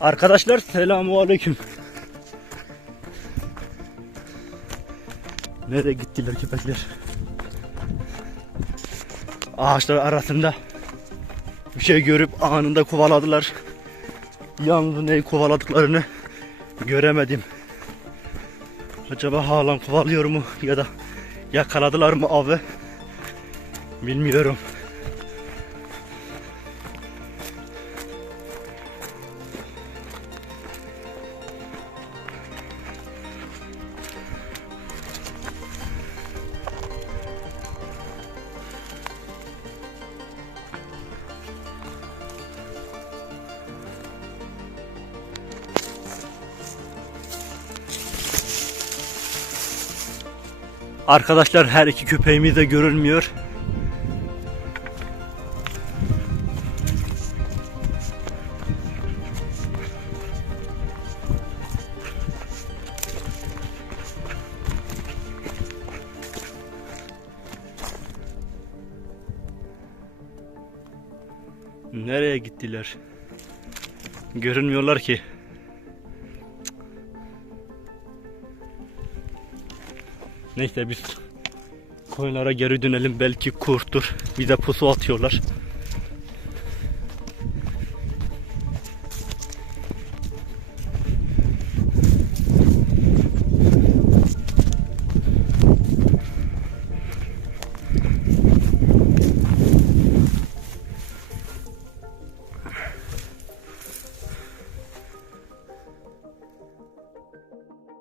Arkadaşlar selamu aleyküm. Nereye gittiler köpekler? Ağaçlar arasında bir şey görüp anında kovaladılar. Yalnız neyi kovaladıklarını göremedim. Acaba halen kovalıyor mu ya da yakaladılar mı avı? Bilmiyorum. Arkadaşlar her iki köpeğimiz de görünmüyor. Nereye gittiler? Görünmüyorlar ki. Neyse biz koyunlara geri dönelim belki kurttur. Bir de pusu atıyorlar.